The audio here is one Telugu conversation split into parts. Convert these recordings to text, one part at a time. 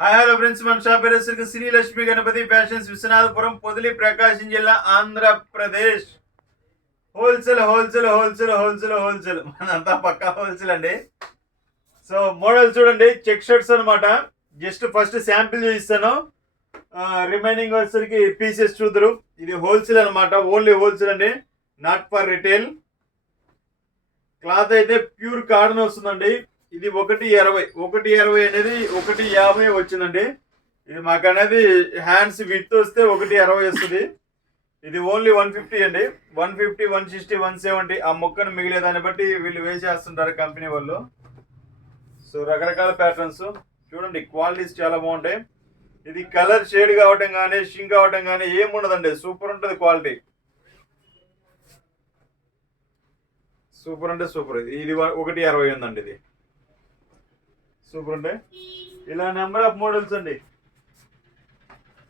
హాయ్ హలో ఫ్రెండ్స్, మన షాప్ పేరు శ్రీ లక్ష్మి గణపతి ఫ్యాషన్స్, విశ్వనాథపురం, పొదిలి, ప్రకాశం జిల్లా, Andhra Pradesh. Wholesale wholesale wholesale wholesale wholesale మనంతా పక్కా హోల్సేల్ అండి. సో మోడల్ చూడండి, చెక్ షర్ట్స్ అనమాట. జస్ట్ ఫస్ట్ శాంపిల్ చూపిస్తాను, రిమైనింగ్ వచ్చేసరికి పీసెస్ చూద్దరు. ఇది హోల్సేల్ అనమాట, ఓన్లీ హోల్సేల్ అండి, నాట్ ఫర్ రిటైల్. క్లాత్ అయితే ప్యూర్ కాటన్ వస్తుందండి. ఇది 1.20 అనేది 1.50 వచ్చిందండి. ఇది మాకు అనేది హ్యాండ్స్ విత్ వస్తే 1.60 వస్తుంది. ఇది ఓన్లీ 150 అండి. 150, 160, 170 ఆ మొక్కను మిగిలే దాన్ని బట్టి వీళ్ళు వేసేస్తుంటారు కంపెనీ వాళ్ళు. సో రకరకాల ప్యాటర్న్స్ చూడండి, క్వాలిటీస్ చాలా బాగుంటాయి. ఇది కలర్ షేడ్ కావటం కానీ షింక్ కావటం కానీ ఏముండదండి, సూపర్ ఉంటుంది క్వాలిటీ. సూపర్ అంటే సూపర్. ఇది 1.60 ఉందండి. ఇది సూపర్ ఉంటాయి. ఇలా నెంబర్ ఆఫ్ మోడల్స్ అండి.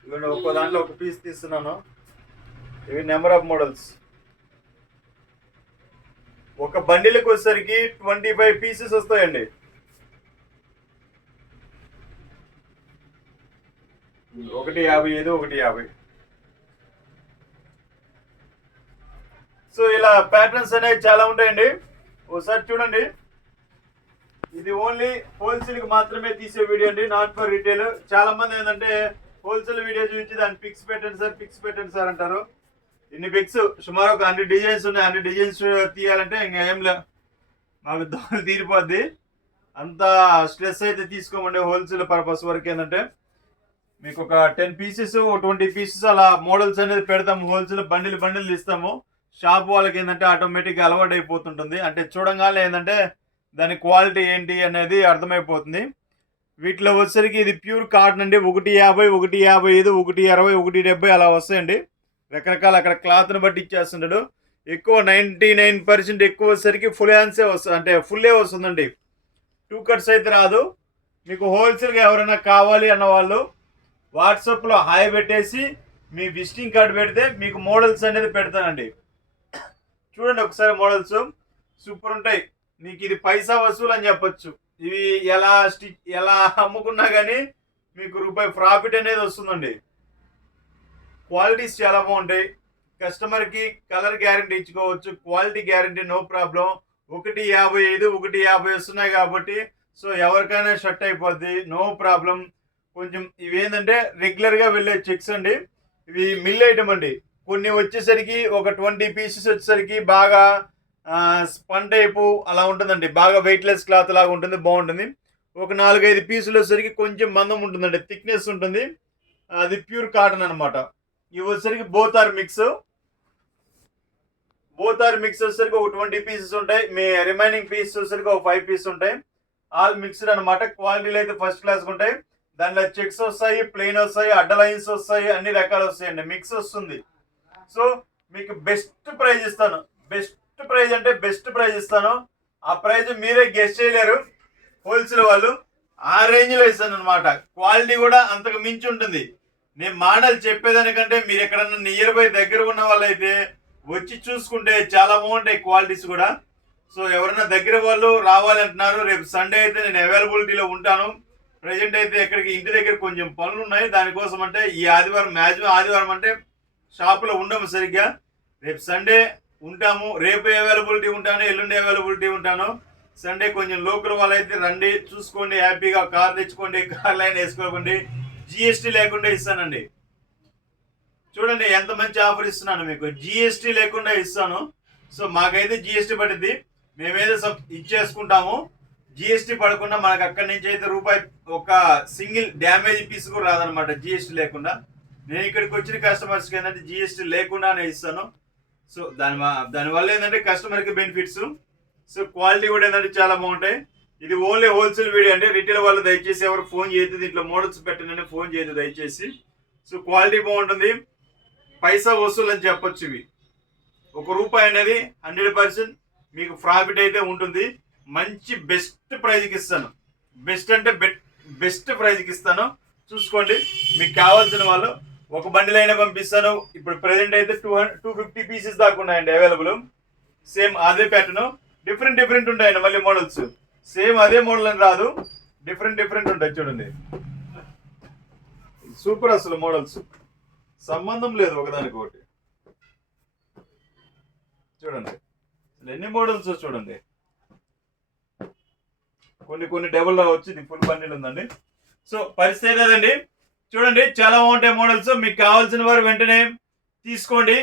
ఇవి ఒక్క దాంట్లో ఒక పీస్ తీస్తున్నాను. ఇవి నెంబర్ ఆఫ్ మోడల్స్. ఒక బండిలకు వచ్చేసరికి 25 పీసెస్ వస్తాయండి. ఒకటి 1.50. సో ఇలా ప్యాటర్న్స్ అనేవి చాలా ఉంటాయండి. ఒకసారి చూడండి. ఇది ఓన్లీ హోల్సేల్ కి మాత్రమే తీసే వీడియో అండి, నాట్ ఫర్ రిటైల్. చాలా మంది ఏంటంటే హోల్సేల్ వీడియో చూపించి దాన్ని పిక్స్ పెట్టండి సార్ అంటారు. ఇన్ని పిక్స్ సుమారు ఒక 100 డిజైన్స్ ఉన్నాయి. 100 డిజైన్స్ తీయాలంటే ఇంకా ఏం లే, మాకు దోలు తీరిపోద్ది. అంత స్ట్రెస్ అయితే తీసుకోమండి. హోల్సేల్ పర్పస్ వరకు ఏంటంటే మీకు ఒక 10 పీసెస్, 20 పీసెస్ అలా మోడల్స్ అనేది పెడతాము. హోల్సేల్ బండిల్ ఇస్తాము. షాప్ వాళ్ళకి ఏంటంటే ఆటోమేటిక్గా అలవాటు అయిపోతుంటుంది. అంటే చూడంగానే ఏంటంటే దాని క్వాలిటీ ఏంటి అనేది అర్థమైపోతుంది. వీటిలో వచ్చేసరికి ఇది ప్యూర్ కాటన్ అండి. 1.50, 1.55, 1.60, 1.70 అలా వస్తాయండి. రకరకాల అక్కడ క్లాత్ని బట్టి ఇచ్చేస్తుంటాడు. ఎక్కువ 99% ఎక్కువ వచ్చేసరికి ఫుల్ హ్యాండ్సే వస్తుంది, అంటే ఫుల్లే వస్తుందండి. 2 కట్స్ అయితే రాదు. మీకు హోల్సేల్గా ఎవరైనా కావాలి అన్న వాళ్ళు వాట్సాప్లో హాయ్ పెట్టేసి మీ విజిటింగ్ కార్డు పెడితే మీకు మోడల్స్ అనేది పెడతానండి. చూడండి ఒకసారి, మోడల్స్ సూపర్ ఉంటాయి. మీకు ఇది పైసా వసూలు అని చెప్పొచ్చు. ఇవి ఎలా అమ్ముకున్నా కానీ మీకు రూపాయి ప్రాఫిట్ అనేది వస్తుందండి. క్వాలిటీస్ చాలా బాగుంటాయి. కస్టమర్కి కలర్ గ్యారంటీ ఇచ్చుకోవచ్చు, క్వాలిటీ గ్యారంటీ, నో ప్రాబ్లం. 1.55, 1.50 వస్తున్నాయి కాబట్టి సో ఎవరికైనా షర్ట్ అయిపోద్ది, నో ప్రాబ్లం. కొంచెం ఇవి ఏంటంటే రెగ్యులర్గా వెళ్ళే చెక్స్ అండి. ఇవి మిల్ ఐటమ్ అండి. కొన్ని వచ్చేసరికి ఒక 20 పీసెస్ వచ్చేసరికి బాగా స్పన్ టైపు అలా ఉంటుందండి. బాగా వెయిట్లెస్ క్లాత్ లాగా ఉంటుంది, బాగుంటుంది. ఒక 4-5 పీసులు వచ్చేసరికి కొంచెం మందం ఉంటుందండి, థిక్నెస్ ఉంటుంది. అది ప్యూర్ కాటన్ అనమాట. ఇవి వచ్చేసరికి బోత్ ఆర్ మిక్స్ వచ్చేసరికి ఒక 20 పీసెస్ ఉంటాయి. మీ రిమైనింగ్ పీసెస్ వచ్చేసరికి ఒక 5 పీసెస్ ఉంటాయి. ఆల్ మిక్స్డ్ అనమాట. క్వాలిటీలు అయితే ఫస్ట్ క్లాస్ ఉంటాయి. దాంట్లో చెక్స్ వస్తాయి, ప్లెయిన్ వస్తాయి, అడ్డ లైన్స్ వస్తాయి, అన్ని రకాలు వస్తాయండి. మిక్స్ వస్తుంది. సో మీకు బెస్ట్ ప్రైజ్ ఇస్తాను. బెస్ట్ ప్రైజ్ ఇస్తాను. ఆ ప్రైజ్ మీరే గెస్ట్ చేయలేరు. హోల్సేల్ వాళ్ళు ఆ రేంజ్లో ఇస్తాను అనమాట. క్వాలిటీ కూడా అంతకు మించి ఉంటుంది. నేను మోడల్ చెప్పేదానికంటే మీరు ఎక్కడన్నా నియర్ బై దగ్గర ఉన్న వాళ్ళైతే వచ్చి చూసుకుంటే చాలా బాగుంటాయి క్వాలిటీస్ కూడా. సో ఎవరైనా దగ్గర వాళ్ళు రావాలంటున్నారు, రేపు సండే అయితే నేను అవైలబిలిటీలో ఉంటాను. ప్రజెంట్ అయితే ఎక్కడికి ఇంటి దగ్గర కొంచెం పనులు ఉన్నాయి, దానికోసం అంటే ఈ ఆదివారం, మ్యాక్సిమం ఆదివారం అంటే షాపులో ఉండము సరిగ్గా. రేపు సండే ఉంటాము. రేపు అవైలబిలిటీ ఉంటాను, ఎల్లుండి అవైలబిలిటీ ఉంటాను. సండే కొంచెం లోకల్ వాళ్ళైతే రండి, చూసుకోండి, హ్యాపీగా కార్ తెచ్చుకోండి, కార్ లైన్ వేసుకోకండి. జిఎస్టీ లేకుండా ఇస్తానండి. చూడండి ఎంత మంచి ఆఫర్ ఇస్తున్నాను మీకు, జిఎస్టీ లేకుండా ఇస్తాను. సో మాకైతే జిఎస్టీ పడుద్ది, మేమేదో ఇచ్చేసుకుంటాము. జిఎస్టీ పడకుండా మనకు అక్కడి నుంచి అయితే రూపాయి ఒక సింగిల్ డ్యామేజ్ పీస్ కూడా రాదనమాట జిఎస్టీ లేకుండా. నేను ఇక్కడికి వచ్చిన కస్టమర్స్కి ఏంటంటే జిఎస్టీ లేకుండానే ఇస్తాను. సో దానివల్ల ఏంటంటే కస్టమర్కి బెనిఫిట్స్. సో క్వాలిటీ కూడా ఏంటంటే చాలా బాగుంటాయి. ఇది ఓన్లీ హోల్సేల్ వీడియో అండి. రిటైల్ వాళ్ళు దయచేసి ఎవరు ఫోన్ చేయొద్దు, దీంట్లో మోడల్స్ పెట్టండి ఫోన్ చేయొద్దు దయచేసి. సో క్వాలిటీ బాగుంటుంది, పైసా వసూలు అని చెప్పొచ్చు. ఇవి ₹1 అనేది 100% మీకు ప్రాఫిట్ అయితే ఉంటుంది. మంచి బెస్ట్ ప్రైజ్కి ఇస్తాను. బెస్ట్ అంటే బెస్ట్ ప్రైజ్కి ఇస్తాను. చూసుకోండి. మీకు కావాల్సిన వాళ్ళు ఒక బండిల్ అయినా పంపిస్తాను. ఇప్పుడు ప్రెసెంట్ అయితే 250 పీసెస్ దాకా ఉన్నాయండి అవైలబుల్. సేమ్ అదే ప్యాటర్న్, డిఫరెంట్ ఉంటాయండి. మళ్ళీ మోడల్స్ సేమ్ అదే మోడల్ అని రాదు, డిఫరెంట్ ఉంటాయి. చూడండి సూపర్ అసలు మోడల్స్ సంబంధం లేదు ఒకదానికి ఒకటి. చూడండి అసలు ఎన్ని మోడల్స్ చూడండి. కొన్ని డబుల్ వచ్చింది, ఫుల్ బండిల్ ఉందండి. సో పరిస్థితి కదండి. చూడండి చాలా బాగుంటాయి మోడల్స్. మీకు కావాల్సిన వారు వెంటనే తీసుకోండి.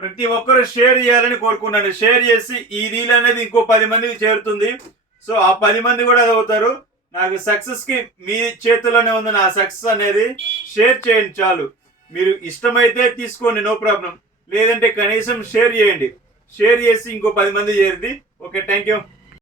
ప్రతి ఒక్కరు షేర్ చేయాలని కోరుకున్నాను. షేర్ చేసి ఈ రీల్ అనేది ఇంకో 10 మందికి చేరుతుంది. సో ఆ 10 మంది కూడా అది అవుతారు. నాకు సక్సెస్ కి మీ చేతుల్లోనే ఉంది. నా సక్సెస్ అనేది షేర్ చేయండి చాలు. మీరు ఇష్టమైతే తీసుకోండి, నో ప్రాబ్లం. లేదంటే కనీసం షేర్ చేయండి. షేర్ చేసి ఇంకో 10 మంది చేరింది. Okay, thank you.